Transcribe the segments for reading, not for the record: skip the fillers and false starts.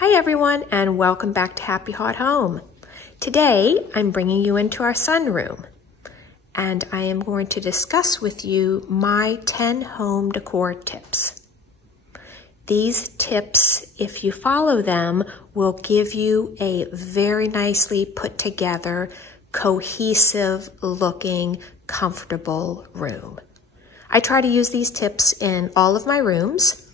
Hi everyone, and welcome back to Happy Hot Home. Today I'm bringing you into our sunroom, and I am going to discuss with you my 10 home decor tips. These tips, if you follow them, will give you a very nicely put together, cohesive looking, comfortable room. I try to use these tips in all of my rooms.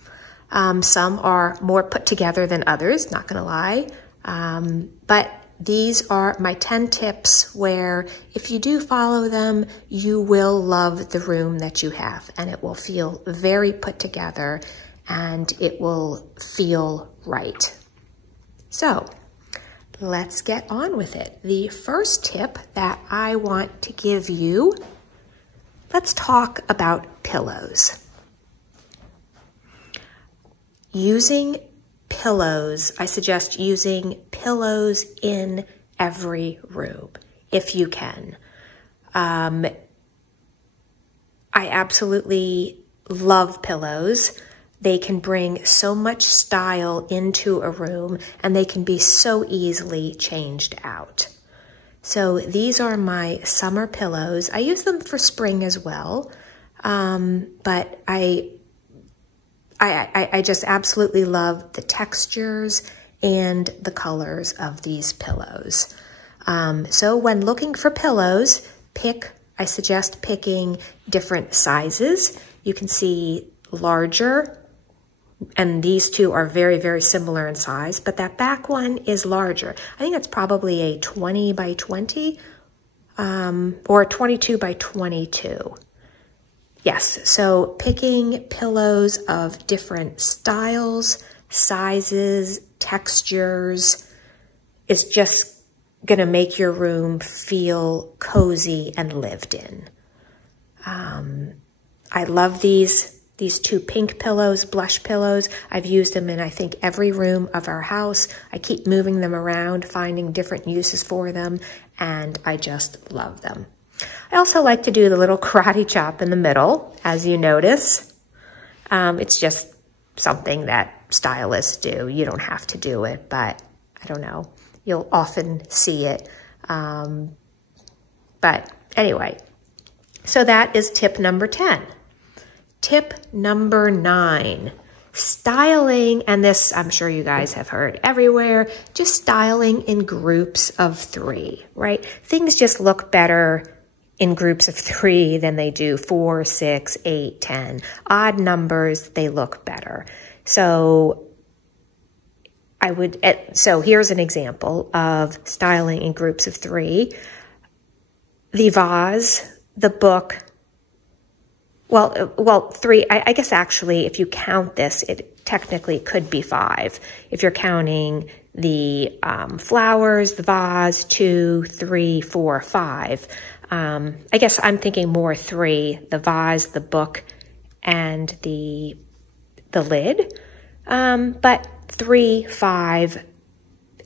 Some are more put together than others, not gonna lie. But these are my 10 tips where if you do follow them, you will love the room that you have, and it will feel very put together and it will feel right. So let's get on with it. The first tip that I want to give you, let's talk about pillows. Using pillows, I suggest using pillows in every room, if you can. I absolutely love pillows. They can bring so much style into a room, and they can be so easily changed out. So these are my summer pillows. I use them for spring as well, but I just absolutely love the textures and the colors of these pillows. So when looking for pillows, I suggest picking different sizes. You can see larger, and these two are very, very similar in size, but that back one is larger. I think it's probably a 20 by 20 or a 22 by 22. Yes, so picking pillows of different styles, sizes, textures is just gonna make your room feel cozy and lived in. I love these two pink pillows, blush pillows. I've used them in, I think, every room of our house. I keep moving them around, finding different uses for them, and I just love them. I also like to do the little karate chop in the middle, as you notice. It's just something that stylists do. You don't have to do it, but I don't know. You'll often see it. But anyway, so that is tip number 10. Tip number 9, styling, and this I'm sure you guys have heard everywhere, just styling in groups of 3, right? Things just look better in groups of 3 than they do 4, 6, 8, 10. Odd numbers, they look better. So here's an example of styling in groups of 3. The vase, the book, well, 3, I guess actually if you count this, it technically could be 5. If you're counting the flowers, the vase, 2, 3, 4, 5. I guess I'm thinking more 3, the vase, the book, and the lid. But 3, 5,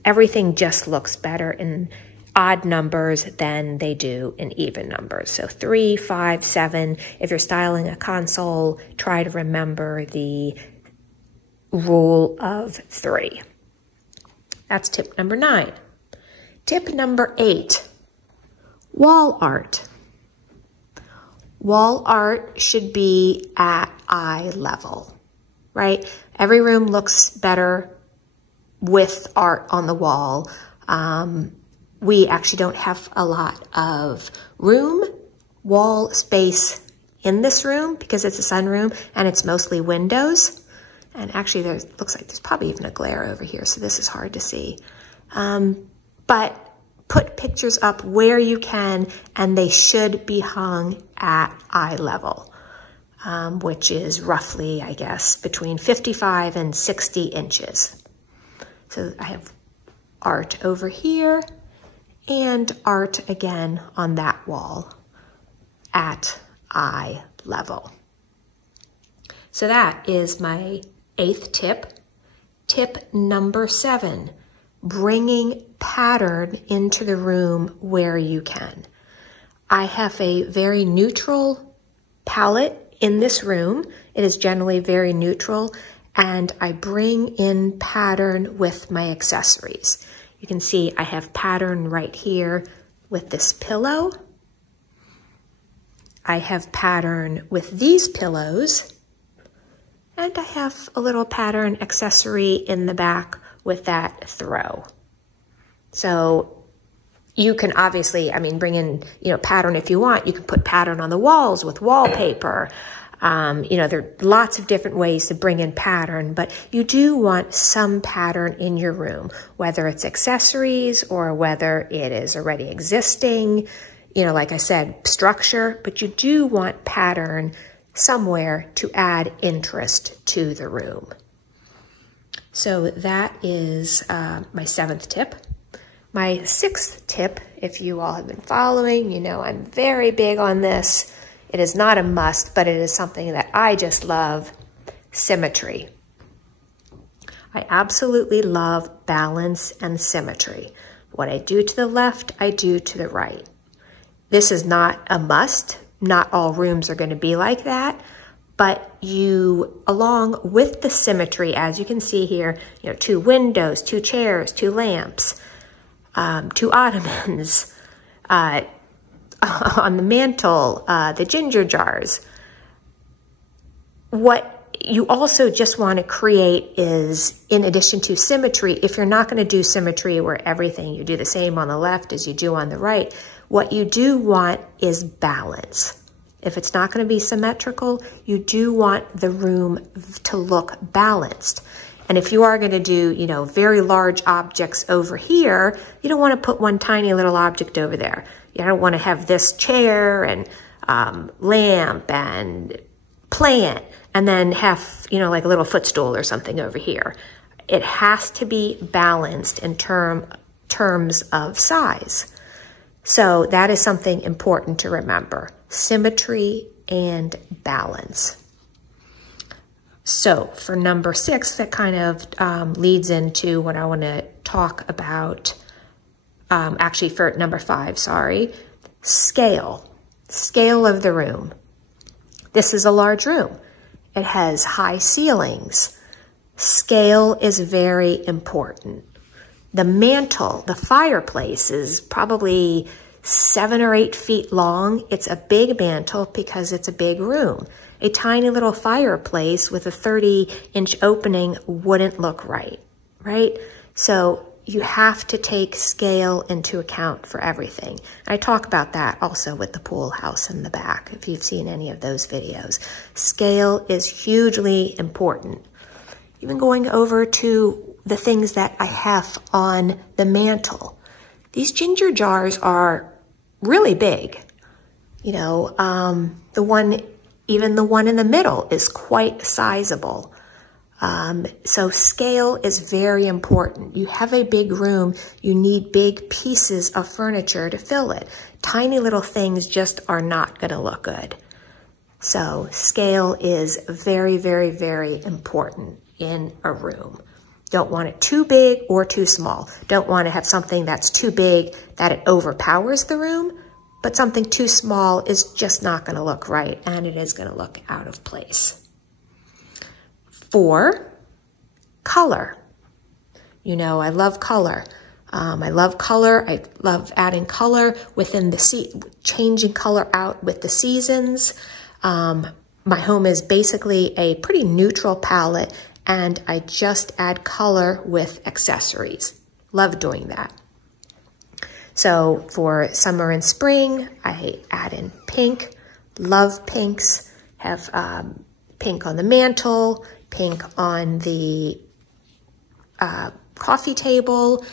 everything just looks better in odd numbers than they do in even numbers. So 3, 5, 7. If you're styling a console, try to remember the rule of 3. That's tip number 9. Tip number 8. Wall art. Wall art should be at eye level, right? Every room looks better with art on the wall. We actually don't have a lot of wall space in this room because it's a sunroom and it's mostly windows. And actually looks like there's probably even a glare over here, so this is hard to see. But put pictures up where you can, and they should be hung at eye level, which is roughly, I guess, between 55 and 60 inches. So I have art over here and art again on that wall at eye level. So that is my 8th tip. Tip number 7. Bringing pattern into the room where you can. I have a very neutral palette in this room. It is generally very neutral, and I bring in pattern with my accessories. You can see I have pattern right here with this pillow. I have pattern with these pillows, and I have a little pattern accessory in the back with that throw. So you can obviously, bring in, pattern if you want. You can put pattern on the walls with wallpaper. There are lots of different ways to bring in pattern, but you do want some pattern in your room, whether it's accessories or whether it is already existing, like I said, structure, but you do want pattern somewhere to add interest to the room. So that is my 7th tip. My 6th tip, if you all have been following, I'm very big on this. It is not a must, but it is something that I just love, symmetry. I absolutely love balance and symmetry. What I do to the left, I do to the right. This is not a must. Not all rooms are going to be like that, but you, along with the symmetry, as you can see here, 2 windows, 2 chairs, 2 lamps, 2 ottomans, on the mantle, the ginger jars. What you also just want to create is, in addition to symmetry, if you're not going to do symmetry where everything you do the same on the left as you do on the right, what you do want is balance. If it's not going to be symmetrical, you do want the room to look balanced. And if you are going to do, very large objects over here, you don't want to put one tiny little object over there. You don't want to have this chair and lamp and plant and then have, like a little footstool or something over here. It has to be balanced in terms of size. So that is something important to remember. Symmetry and balance. So for number 6, that kind of leads into what I want to talk about. Actually, for number 5, sorry. Scale of the room. This is a large room. It has high ceilings. Scale is very important. The mantle, the fireplace, is probably 7 or 8 feet long. It's a big mantle because it's a big room. A tiny little fireplace with a 30-inch opening wouldn't look right? So you have to take scale into account for everything. I talk about that also with the pool house in the back, if you've seen any of those videos. Scale is hugely important. Even going over to the things that I have on the mantle. These ginger jars are really big. Even the one in the middle is quite sizable. So scale is very important. You have a big room, you need big pieces of furniture to fill it. Tiny little things just are not going to look good. So scale is very, very, very important in a room. Don't want it too big or too small. Don't want to have something that's too big that it overpowers the room, but something too small is just not going to look right, and it is going to look out of place. 4, color. I love color. I love adding color within changing color out with the seasons. My home is basically a pretty neutral palette, and I just add color with accessories. Love doing that. So for summer and spring, I add in pink. Love pinks. Have pink on the mantle, pink on the coffee table.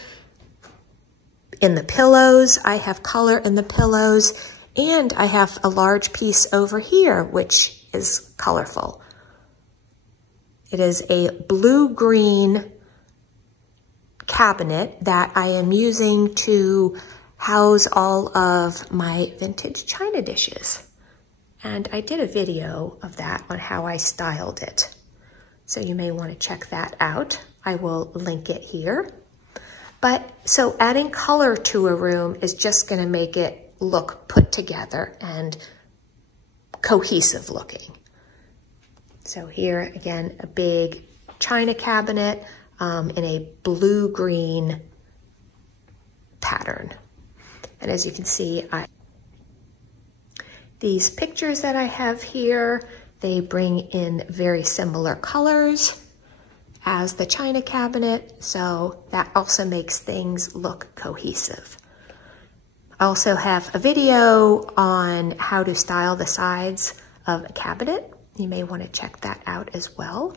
In the pillows, I have color in the pillows, and I have a large piece over here, which is colorful. It is a blue-green cabinet that I am using to house all of my vintage china dishes. And I did a video of that on how I styled it. So you may want to check that out. I will link it here. But so adding color to a room is just going to make it look put together and cohesive looking. So here again, a big china cabinet in a blue-green pattern. And as you can see, these pictures that I have here, they bring in very similar colors as the china cabinet, so that also makes things look cohesive. I also have a video on how to style the sides of a cabinet. You may want to check that out as well.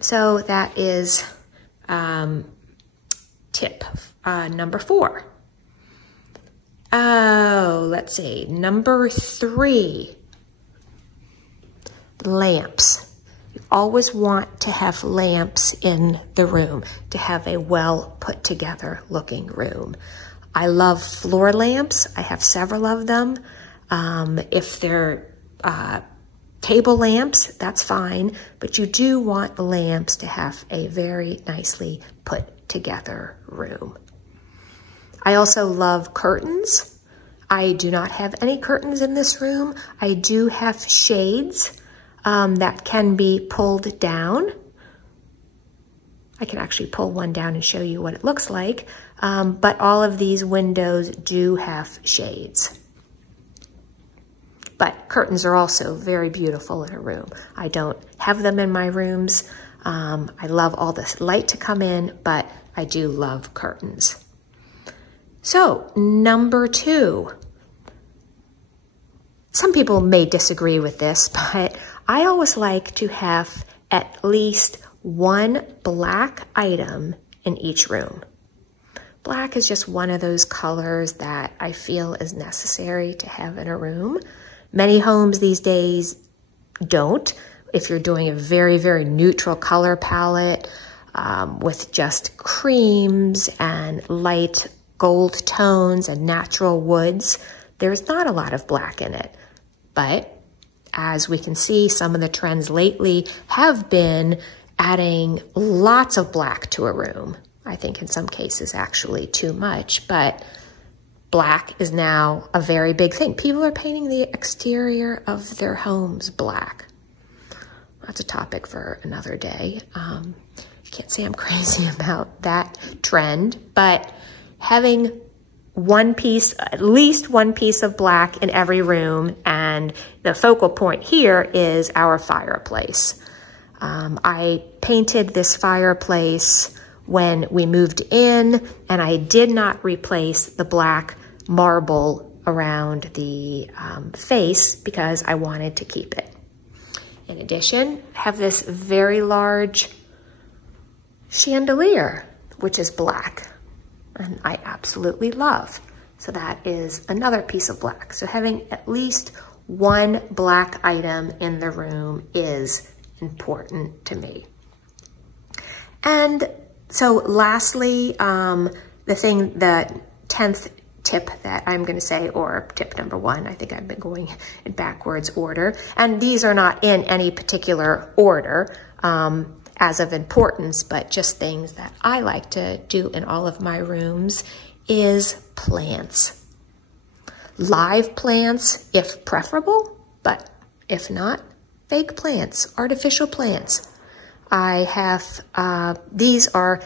So that is tip number 4. Oh, let's see, number 3, lamps. You always want to have lamps in the room to have a well put together looking room. I love floor lamps. I have several of them. If they're table lamps, that's fine, but you do want lamps to have a very nicely put together room. I also love curtains. I do not have any curtains in this room. I do have shades that can be pulled down. I can actually pull one down and show you what it looks like, but all of these windows do have shades. But curtains are also very beautiful in a room. I don't have them in my rooms. I love all this light to come in, but I do love curtains. So, number 2. Some people may disagree with this, but I always like to have at least one black item in each room. Black is just one of those colors that I feel is necessary to have in a room. Many homes these days don't. If you're doing a very, very neutral color palette with just creams and light gold tones and natural woods, there's not a lot of black in it. But as we can see, some of the trends lately have been adding lots of black to a room. I think in some cases actually too much, but black is now a very big thing. People are painting the exterior of their homes black. That's a topic for another day. Can't say I'm crazy about that trend, but having one piece, at least one piece of black in every room, and the focal point here is our fireplace. I painted this fireplace when we moved in, and I did not replace the black marble around the face because I wanted to keep it. In addition, I have this very large chandelier, which is black, and I absolutely love. So that is another piece of black. So having at least one black item in the room is important to me. And so lastly, the 10th tip that I'm going to say, or tip number 1, I think I've been going in backwards order, and these are not in any particular order as of importance, but just things that I like to do in all of my rooms, is plants. Live plants, if preferable, but if not, fake plants, artificial plants. I have, these are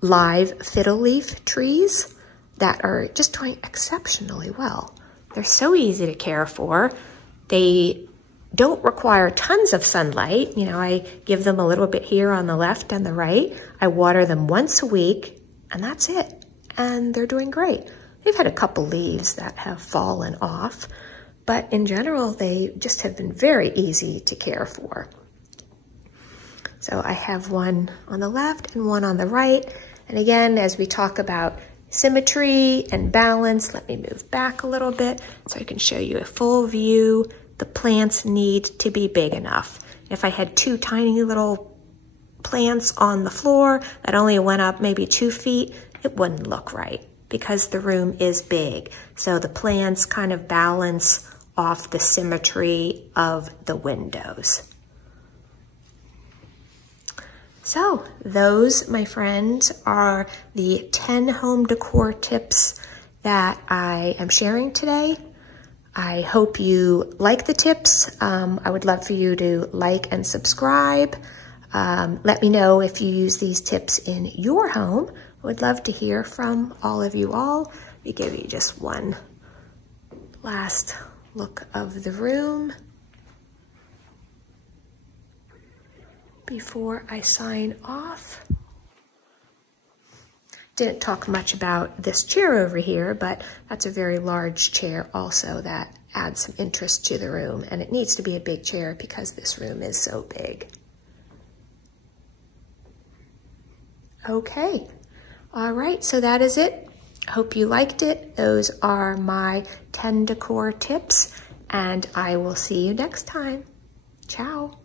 live fiddle leaf trees that are just doing exceptionally well. They're so easy to care for. They don't require tons of sunlight. You know, I give them a little bit here on the left and the right. I water them once a week, and that's it. And they're doing great. They've had a couple leaves that have fallen off, but in general, they just have been very easy to care for. So I have one on the left and one on the right. And again, as we talk about symmetry and balance, let me move back a little bit so I can show you a full view. The plants need to be big enough. If I had 2 tiny little plants on the floor that only went up maybe 2 feet, it wouldn't look right because the room is big. So the plants kind of balance off the symmetry of the windows. So those, my friends, are the 10 home decor tips that I am sharing today. I hope you like the tips. I would love for you to like and subscribe. Let me know if you use these tips in your home. I would love to hear from all of you all. Let me give you just one last look of the room before I sign off. Didn't talk much about this chair over here, but that's a very large chair also that adds some interest to the room, and it needs to be a big chair because this room is so big. Okay, all right, so that is it. Hope you liked it. Those are my 10 decor tips, and I will see you next time. Ciao.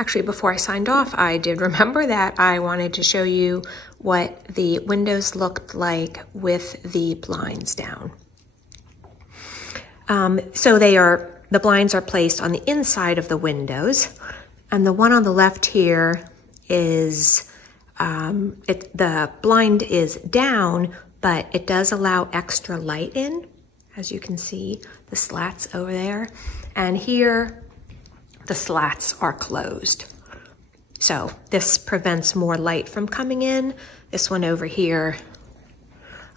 Actually, before I signed off, I did remember that I wanted to show you what the windows looked like with the blinds down. So the blinds are placed on the inside of the windows, and the one on the left here is, the blind is down, but it does allow extra light in, as you can see, the slats over there. And here, the slats are closed. So this prevents more light from coming in. This one over here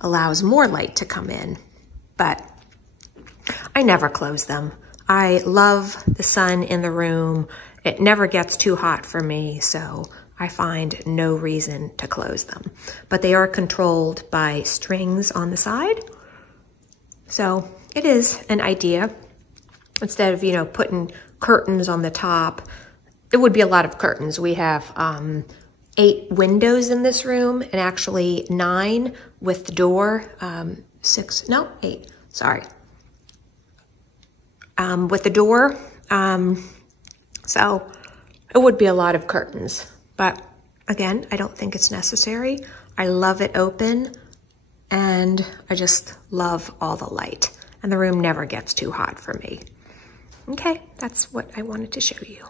allows more light to come in, but I never close them. I love the sun in the room. It never gets too hot for me, so I find no reason to close them. But they are controlled by strings on the side. So it is an idea. Instead of, you know, putting curtains on the top, it would be a lot of curtains. We have 8 windows in this room, and actually 9 with the door, 8, sorry. With the door, so it would be a lot of curtains. But again, I don't think it's necessary. I love it open, and I just love all the light. And the room never gets too hot for me. Okay, that's what I wanted to show you.